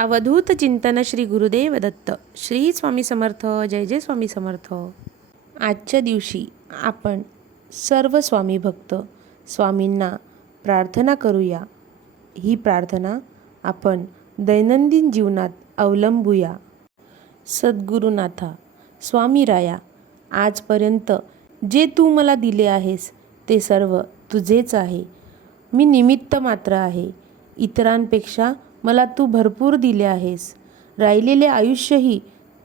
अवधूत चिंतन श्री गुरुदेव दत्त. श्री स्वामी समर्थ. जय जय स्वामी समर्थ. आजच्या दिवशी आपण सर्व स्वामी भक्त स्वामींना प्रार्थना करूया. ही प्रार्थना आपण दैनंदिन जीवनात अवलंबूया. सद्गुरुनाथा, स्वामी राया, आजपर्यंत जे तू मला दिले आहेस ते सर्व तुझेच आहे. मी निमित्त मात्र आहे. इतरांपेक्षा मला तू भरपूर दिले आहेस. राहिलेले आयुष्यही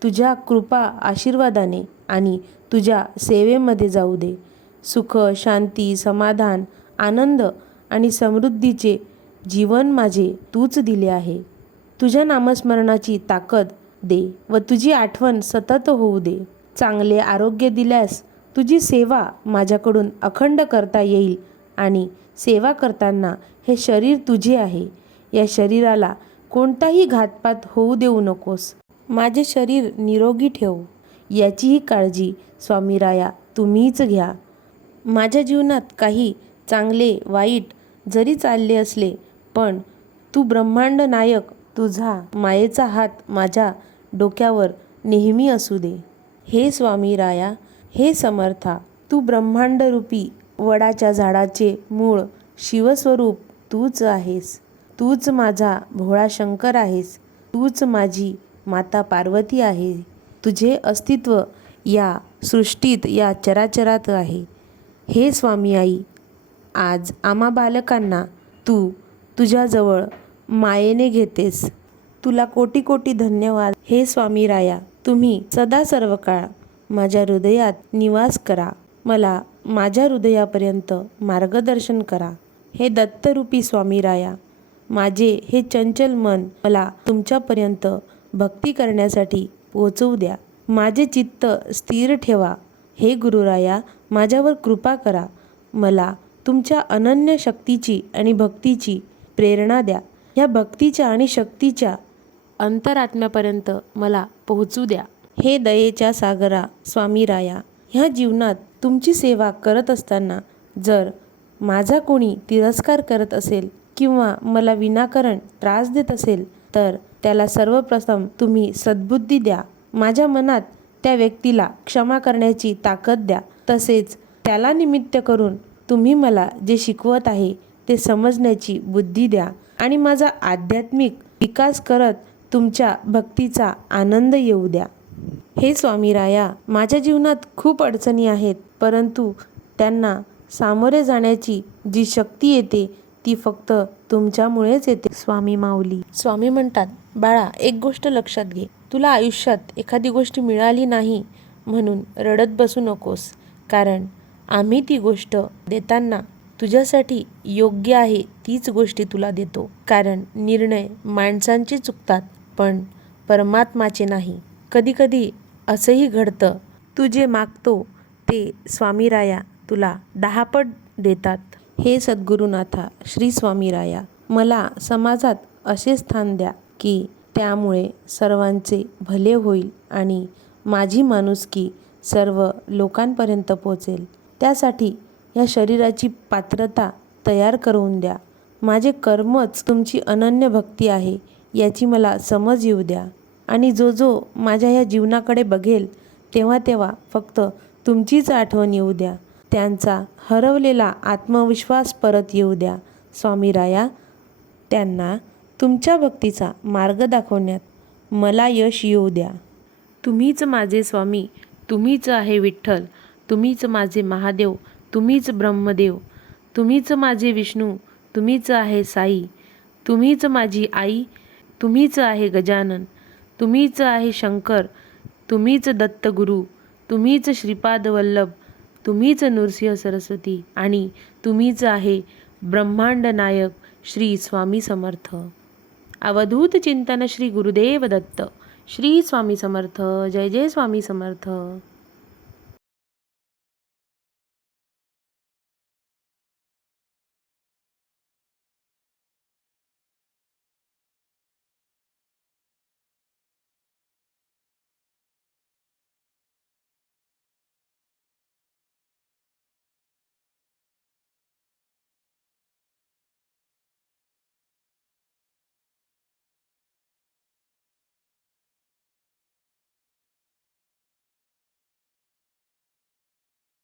तुझ्या कृपा आशीर्वादाने आणि तुझ्या सेवेमध्ये जाऊ दे. सुख, शांती, समाधान, आनंद आणि समृद्धीचे जीवन माझे तूच दिले आहे. तुझ्या नामस्मरणाची ताकद दे व तुझी आठवण सतत होऊ दे. चांगले आरोग्य दिल्यास तुझी सेवा माझ्याकडून अखंड करता येईल आणि सेवा करताना हे शरीर तुझे आहे. या शरीराला कोणताही घातपात होऊ देऊ नकोस. माझे शरीर निरोगी ठेव. याचीही काळजी स्वामीराया तुम्हीच घ्या. माझ्या जीवनात काही चांगले वाईट जरी चालले असले पण तू ब्रह्मांड नायक, तुझा मायेचा हात माझ्या डोक्यावर नेहमी असू दे. हे स्वामीराया, हे समर्था, तू ब्रह्मांडरूपी वडाच्या झाडाचे मूळ शिवस्वरूप तूच आहेस. तूच माझा भोळा शंकर आहेस. तूच माझी माता पार्वती आहे. तुझे अस्तित्व या सृष्टीत, या चराचरात आहे. हे स्वामी आई, आज आम्हा बालकांना तू तुझ्याजवळ मायेने घेतेस. तुला कोटी कोटी धन्यवाद. हे स्वामी राया, तुम्ही सदा सर्व काळ माझ्या हृदयात निवास करा. मला माझ्या हृदयापर्यंत मार्गदर्शन करा. हे दत्तरूपी स्वामी राया, माझे हे चंचल मन मला तुमच्यापर्यंत भक्ती करण्यासाठी पोहोचवू द्या. माझे चित्त स्थिर ठेवा. हे गुरुराया, माझ्यावर कृपा करा. मला तुमच्या अनन्य शक्तीची आणि भक्तीची प्रेरणा द्या. ह्या भक्तीच्या आणि शक्तीच्या अंतरात्म्यापर्यंत मला पोहोचू द्या. हे दयेच्या सागरा स्वामीराया, ह्या जीवनात तुमची सेवा करत असताना जर माझा कोणी तिरस्कार करत असेल किंवा मला विनाकारण त्रास देत असेल तर त्याला सर्वप्रथम तुम्ही सद्बुद्धी द्या. माझ्या मनात त्या व्यक्तीला क्षमा करण्याची ताकद द्या. तसेच त्याला निमित्त करून तुम्ही मला जे शिकवत आहे ते समजण्याची बुद्धी द्या आणि माझा आध्यात्मिक विकास करत तुमच्या भक्तीचा आनंद येऊ द्या. हे स्वामीराया, माझ्या जीवनात खूप अडचणी आहेत, परंतु त्यांना सामोरे जाण्याची जी शक्ती येते ती फक्त तुमच्यामुळेच येते. स्वामी माऊली. स्वामी म्हणतात, बाळा, एक गोष्ट लक्षात घे. तुला आयुष्यात एखादी गोष्ट मिळाली नाही म्हणून रडत बसू नकोस, कारण आम्ही ती गोष्ट देताना तुझ्यासाठी योग्य आहे तीच गोष्टी तुला देतो. कारण निर्णय माणसांचे चुकतात पण परमात्माचे नाही. कधीकधी असंही घडतं, तू जे मागतो ते स्वामीराया तुला 10 पट देतात. हे सद्गुरुनाथा श्री स्वामीराया, मला समाजात असे स्थान द्या की त्यामुळे सर्वांचे भले होईल आणि माझी माणुसकी सर्व लोकांपर्यंत पोचेल. त्यासाठी या शरीराची पात्रता तयार करून द्या. माझे कर्मच तुमची अनन्य भक्ती आहे याची मला समज येऊ द्या. आणि जो माझ्या ह्या जीवनाकडे बघेल तेव्हा तेव्हा फक्त तुमचीच आठवण येऊ द्या. त्यांचा हरवलेला आत्मविश्वास परत येऊ द्या. स्वामीराया, त्यांना तुमच्या भक्तीचा मार्ग दाखवण्यात मला यश येऊ द्या. तुम्हीच माझे स्वामी, तुम्हीच आहे विठ्ठल, तुम्हीच माझे महादेव, तुम्हीच ब्रह्मदेव, तुम्हीच माझे विष्णू, तुम्हीच आहे साई, तुम्हीच माझी आई, तुम्हीच आहे गजानन, तुम्हीच आहे शंकर, तुम्हीच दत्तगुरू, तुम्हीच श्रीपाद वल्लभ, तुम्हीच नृसिंह सरस्वती आणि तुम्हीच आहे ब्रह्मांड नायक श्री स्वामी समर्थ. अवधूत चिंतन श्री गुरुदेव दत्त. श्री स्वामी समर्थ. जय जय स्वामी समर्थ.